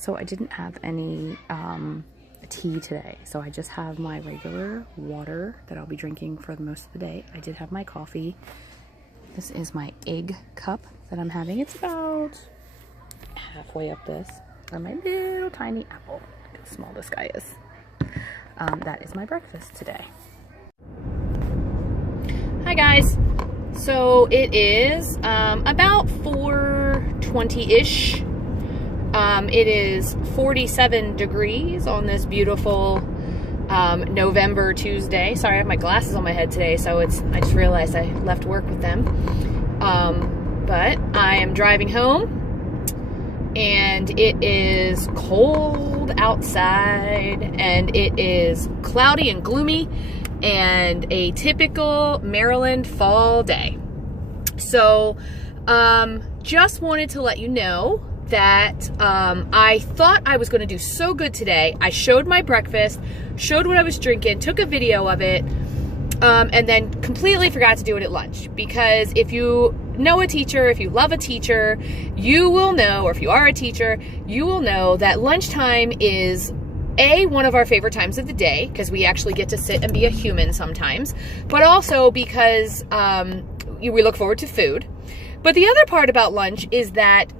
So I didn't have any tea today, so I just have my regular water that I'll be drinking for the most of the day. I did have my coffee. This is my egg cup that I'm having. It's about halfway up this. And my little tiny apple. Look how small this guy is. That is my breakfast today. Hi guys. So it is about 4:20-ish. It is 47 degrees on this beautiful November Tuesday. Sorry, I have my glasses on my head today, so I just realized I left work with them. But I am driving home, and it is cold outside, and it is cloudy and gloomy, and a typical Maryland fall day. So, just wanted to let you know that I thought I was going to do so good today. I showed my breakfast, showed what I was drinking, took a video of it, and then completely forgot to do it at lunch. Because if you know a teacher, if you love a teacher, you will know, or if you are a teacher, you will know that lunchtime is one of our favorite times of the day, because we actually get to sit and be a human sometimes, but also because we look forward to food. But the other part about lunch is that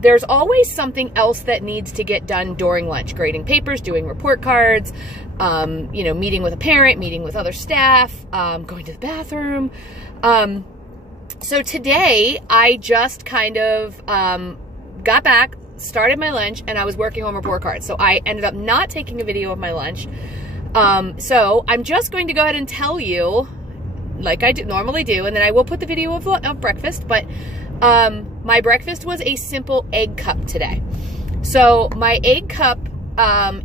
there's always something else that needs to get done during lunch. Grading papers, doing report cards, you know, meeting with a parent, meeting with other staff, going to the bathroom. So today I just kind of got back, started my lunch, and I was working on report cards. So I ended up not taking a video of my lunch. So I'm just going to go ahead and tell you, like I normally do, and then I will put the video of breakfast, but my breakfast was a simple egg cup today. So my egg cup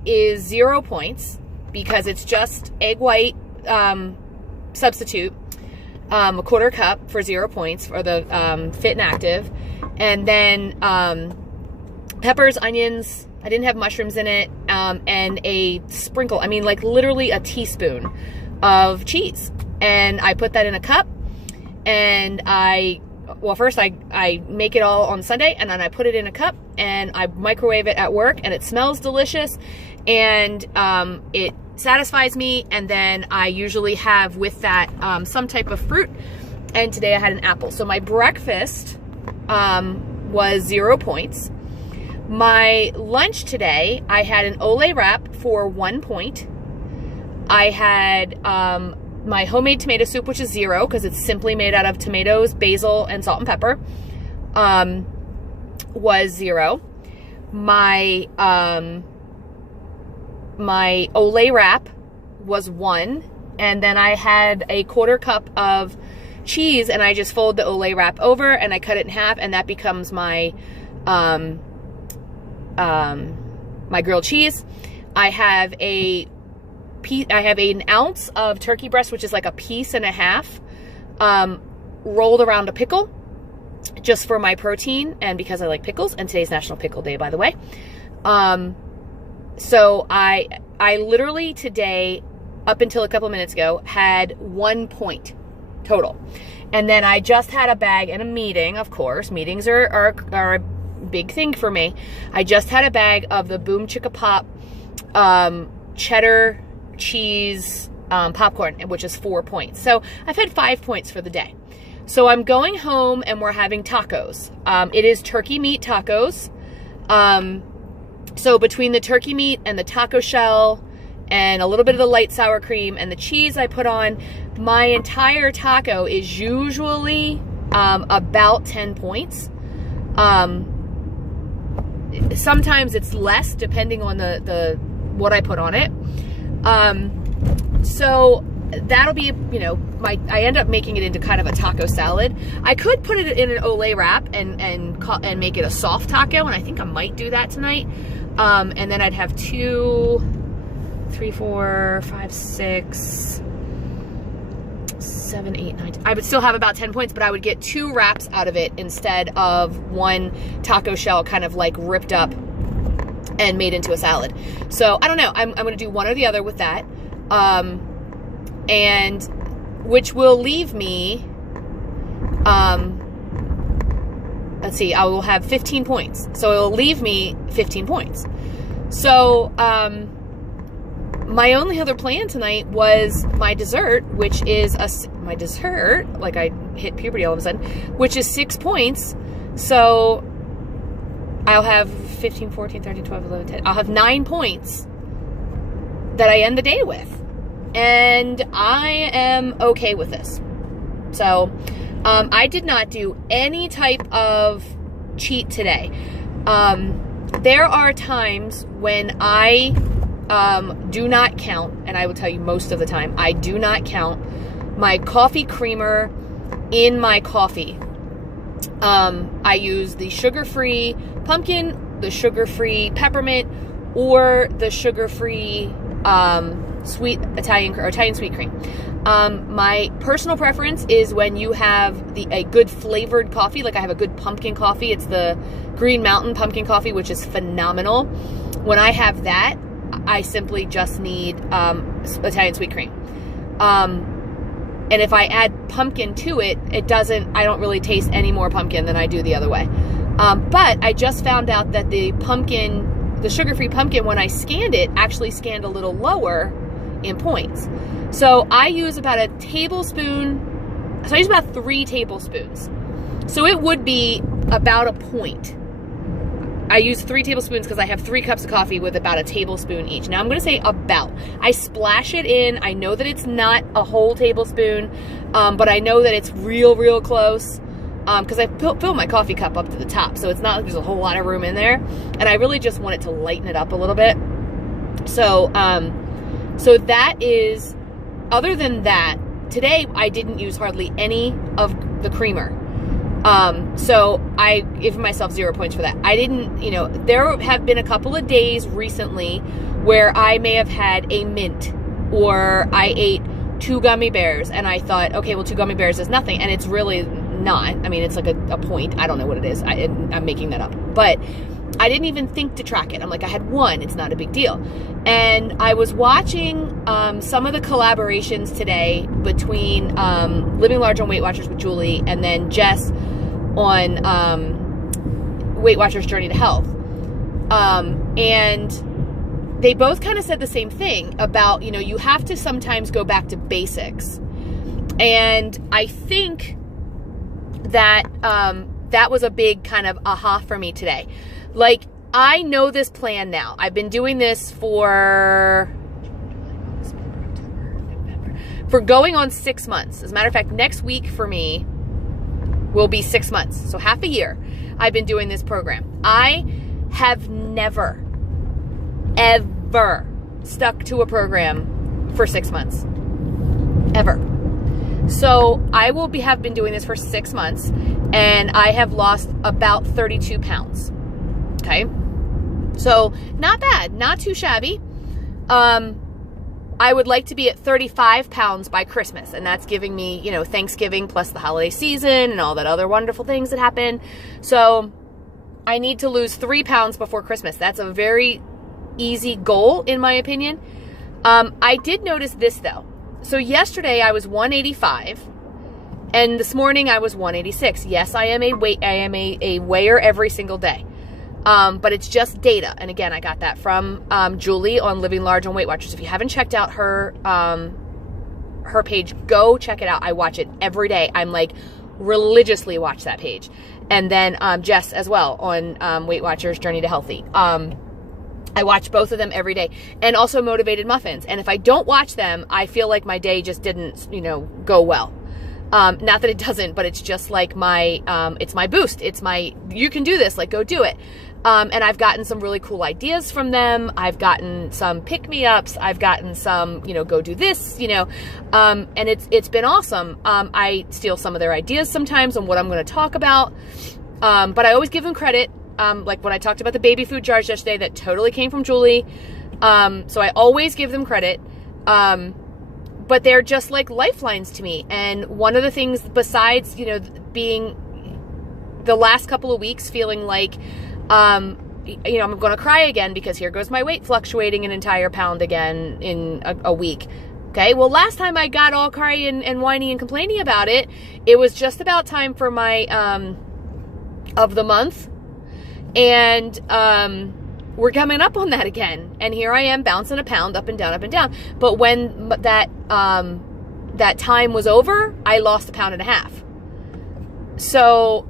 is 0 points because it's just egg white substitute, a 1/4 cup for 0 points for the Fit and Active, and then peppers, onions, I didn't have mushrooms in it, and a sprinkle, I mean like literally a teaspoon of cheese. And I put that in a cup, and first I make it all on Sunday, and then I put it in a cup, and I microwave it at work, and it smells delicious, and it satisfies me. And then I usually have with that some type of fruit, and today I had an apple. So my breakfast was 0 points. My lunch today, I had an Olay wrap for 1 point. I had my homemade tomato soup, which is 0 because it's simply made out of tomatoes, basil, and salt and pepper, was 0. My my Olay wrap was 1, and then I had a 1/4 cup of cheese, and I just fold the Olay wrap over and I cut it in half, and that becomes my my grilled cheese. I have an ounce of turkey breast, which is like 1.5 pieces, rolled around a pickle, just for my protein and because I like pickles. And today's National Pickle Day, by the way. So I literally today, up until a couple minutes ago, had 1 point total. And then I just had a bag and a meeting, of course. Meetings are a big thing for me. I just had a bag of the Boom Chicka Pop cheddar cheese popcorn, which is 4 points. So I've had 5 points for the day. So I'm going home and we're having tacos. It is turkey meat tacos. So between the turkey meat and the taco shell and a little bit of the light sour cream and the cheese I put on, my entire taco is usually about 10 points. Sometimes it's less depending on the what I put on it. So that'll be, you know, I end up making it into kind of a taco salad. I could put it in an Olay wrap and make it a soft taco, and I think I might do that tonight. And then I'd have 2, 3, 4, 5, 6, 7, 8, 9. I would still have about 10 points, but I would get 2 wraps out of it instead of 1 taco shell kind of like ripped up and made into a salad. So I don't know. I'm going to do one or the other with that. And which will leave me, let's see, I will have 15 points. So it will leave me 15 points. So, my only other plan tonight was my dessert, which is my dessert, like I hit puberty all of a sudden, which is 6 points. So I'll have 15, 14, 13, 12, 11, 10. I'll have 9 points that I end the day with. And I am okay with this. So I did not do any type of cheat today. There are times when I do not count, and I will tell you most of the time, I do not count my coffee creamer in my coffee. I use the sugar-free pumpkin, the sugar-free peppermint, or the sugar-free sweet Italian sweet cream. My personal preference is when you have a good flavored coffee, like I have a good pumpkin coffee. It's the Green Mountain pumpkin coffee, which is phenomenal. When I have that, I simply just need Italian sweet cream. And if I add pumpkin to it, I don't really taste any more pumpkin than I do the other way. But I just found out that the sugar-free pumpkin, when I scanned it, actually scanned a little lower in points. So I use about a tablespoon, so I use about 3 tablespoons. So it would be about a point. I use 3 tablespoons because I have 3 cups of coffee with about a tablespoon each. Now I'm going to say about. I splash it in. I know that it's not a whole tablespoon, but I know that it's real close because I fill my coffee cup up to the top. So it's not like there's a whole lot of room in there. And I really just want it to lighten it up a little bit. So, so that is, other than that, today I didn't use hardly any of the creamer. So I give myself 0 points for that. I didn't, there have been a couple of days recently where I may have had a mint, or I ate 2 gummy bears and I thought, okay, well, 2 gummy bears is nothing. And it's really not. I mean, it's like a point. I don't know what it is. I'm making that up, but I didn't even think to track it. I'm like, I had 1, it's not a big deal. And I was watching, some of the collaborations today between, Living Large on Weight Watchers with Julie and then Jess on Weight Watchers Journey to Health. And they both kind of said the same thing about, you have to sometimes go back to basics. And I think that that was a big kind of aha for me today. Like, I know this plan now. I've been doing this for going on 6 months. As a matter of fact, next week for me will be 6 months. So half a year I've been doing this program. I have never, ever stuck to a program for 6 months. Ever. So I have been doing this for 6 months, and I have lost about 32 pounds. Okay. So not bad, not too shabby. I would like to be at 35 pounds by Christmas, and that's giving me, Thanksgiving plus the holiday season and all that other wonderful things that happen. So I need to lose 3 pounds before Christmas. That's a very easy goal, in my opinion. I did notice this though. So yesterday I was 185, and this morning I was 186. Yes, I am a weigher every single day. But it's just data. And again, I got that from Julie on Living Large on Weight Watchers. If you haven't checked out her page, go check it out. I watch it every day. I'm like religiously watch that page. And then Jess as well on Weight Watchers Journey to Healthy. I watch both of them every day, and also Motivated Muffins. And if I don't watch them, I feel like my day just didn't, go well. Not that it doesn't, but it's just like it's my boost. It's my, you can do this, like go do it. And I've gotten some really cool ideas from them. I've gotten some pick-me-ups. I've gotten some, go do this, and it's been awesome. I steal some of their ideas sometimes on what I'm going to talk about. But I always give them credit. Like when I talked about the baby food jars yesterday, that totally came from Julie. So I always give them credit. But they're just like lifelines to me. And one of the things besides, being the last couple of weeks feeling like, I'm going to cry again because here goes my weight fluctuating an entire pound again in a week. Okay. Well, last time I got all crying and whiny and complaining about it, it was just about time for my, of the month. And, we're coming up on that again. And here I am bouncing a pound up and down, up and down. But when that time was over, I lost 1.5 pounds. So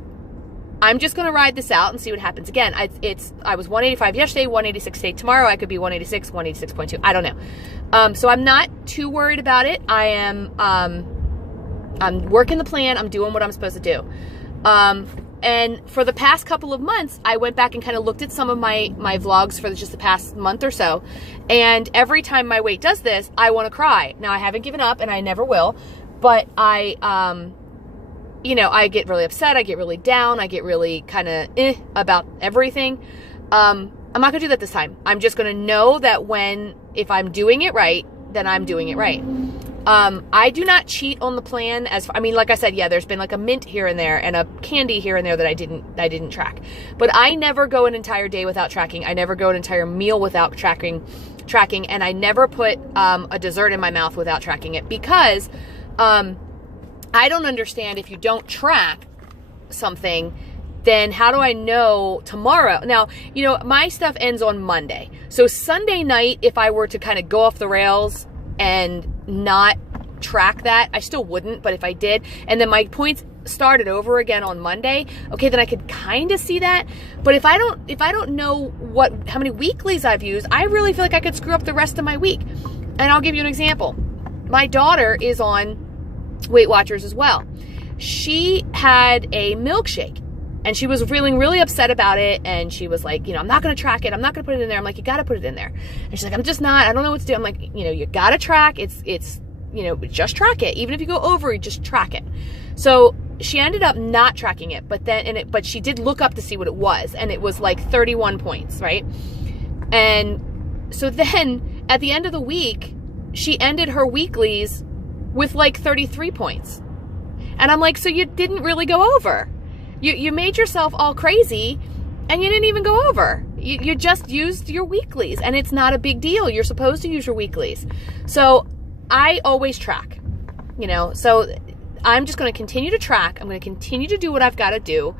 I'm just going to ride this out and see what happens again. I was 185 yesterday, 186 today. Tomorrow I could be 186, 186.2. I don't know. So I'm not too worried about it. I'm working the plan. I'm doing what I'm supposed to do. And for the past couple of months, I went back and kind of looked at some of my vlogs for just the past month or so. And every time my weight does this, I want to cry. Now, I haven't given up and I never will, but you know, I get really upset. I get really down. I get really kind of about everything. I'm not going to do that this time. I'm just going to know that if I'm doing it right, then I'm doing it right. I do not cheat on the plan I mean, like I said, yeah, there's been like a mint here and there and a candy here and there that I didn't track, but I never go an entire day without tracking. I never go an entire meal without tracking, and I never put, a dessert in my mouth without tracking it, because, I don't understand, if you don't track something, then how do I know tomorrow? Now, you know, my stuff ends on Monday. So Sunday night, if I were to kind of go off the rails and not track that, I still wouldn't, but if I did, and then my points started over again on Monday, okay, then I could kind of see that. But if I don't know how many weeklies I've used, I really feel like I could screw up the rest of my week. And I'll give you an example. My daughter is on Weight Watchers as well. She had a milkshake and she was feeling really upset about it, and she was like, you know, I'm not going to track it. I'm not going to put it in there. I'm like, you got to put it in there. And she's like, I'm just not, I don't know what to do. I'm like, you know, you got to track. It's, you know, just track it. Even if you go over, you just track it. So she ended up not tracking it, but she did look up to see what it was, and it was like 31 points, right? And so then at the end of the week, she ended her weeklies with like 33 points. And I'm like, so you didn't really go over. You made yourself all crazy and you didn't even go over. You just used your weeklies, and it's not a big deal. You're supposed to use your weeklies. So I always track, you know, so I'm just going to continue to track. I'm going to continue to do what I've got to do,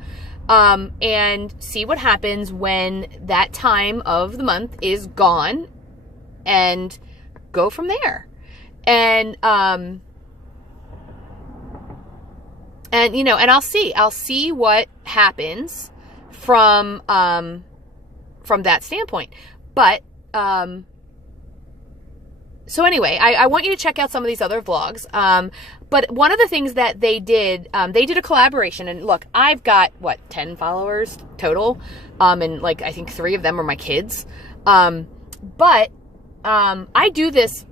and see what happens when that time of the month is gone, and go from there. And you know, and I'll see what happens from that standpoint. But, so anyway, I want you to check out some of these other vlogs. But one of the things that they did a collaboration, and look, I've got, 10 followers total. And like, I think 3 of them are my kids. But I do this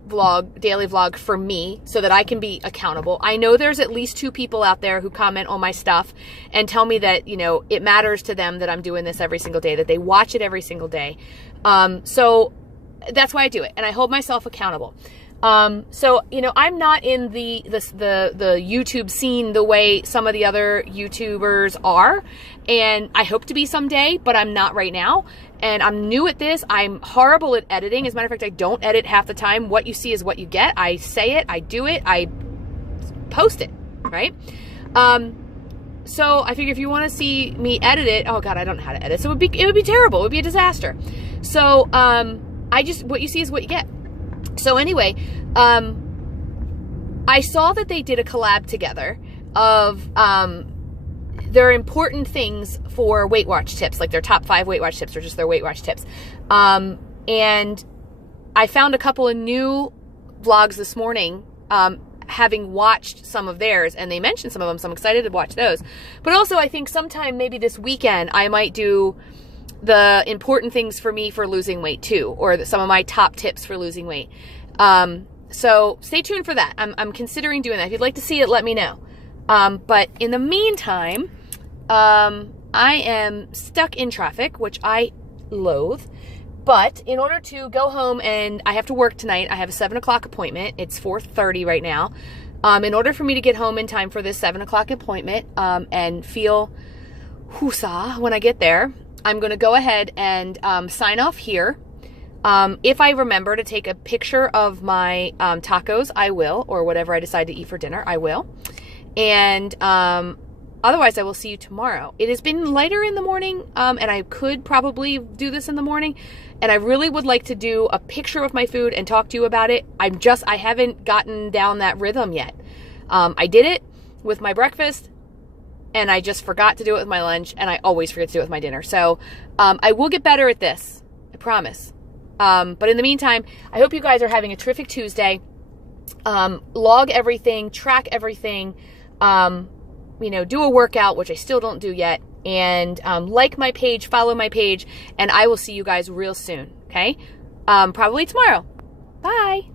daily vlog for me so that I can be accountable. I know there's at least 2 people out there who comment on my stuff and tell me that, you know, it matters to them that I'm doing this every single day, that they watch it every single day. So that's why I do it, and I hold myself accountable. So, you know, I'm not in the YouTube scene the way some of the other YouTubers are, and I hope to be someday, but I'm not right now. And I'm new at this. I'm horrible at editing. As a matter of fact, I don't edit half the time. What you see is what you get. I say it, I do it, I post it, right? So I figure if you want to see me edit it, oh God, I don't know how to edit. So it would be terrible. It would be a disaster. So, what you see is what you get. So anyway, I saw that they did a collab together of, their important things for Weight Watch tips, like their top 5 Weight Watch tips, or just their Weight Watch tips. And I found a couple of new vlogs this morning, having watched some of theirs, and they mentioned some of them, so I'm excited to watch those. But also, I think sometime maybe this weekend, I might do the important things for me for losing weight too, or some of my top tips for losing weight. So stay tuned for that. I'm considering doing that. If you'd like to see it, let me know. But in the meantime, I am stuck in traffic, which I loathe. But in order to go home, and I have to work tonight, I have a 7 o'clock appointment. It's 4:30 right now. In order for me to get home in time for this 7 o'clock appointment, and feel whoosah when I get there, I'm going to go ahead and sign off here. If I remember to take a picture of my tacos, I will, or whatever I decide to eat for dinner, I will. And Otherwise, I will see you tomorrow. It has been lighter in the morning, and I could probably do this in the morning. And I really would like to do a picture of my food and talk to you about it. I haven't gotten down that rhythm yet. I did it with my breakfast, and I just forgot to do it with my lunch, and I always forget to do it with my dinner. So I will get better at this. I promise. But in the meantime, I hope you guys are having a terrific Tuesday. Log everything, track everything, you know, do a workout, which I still don't do yet, and like my page, follow my page, and I will see you guys real soon, okay? Probably tomorrow. Bye.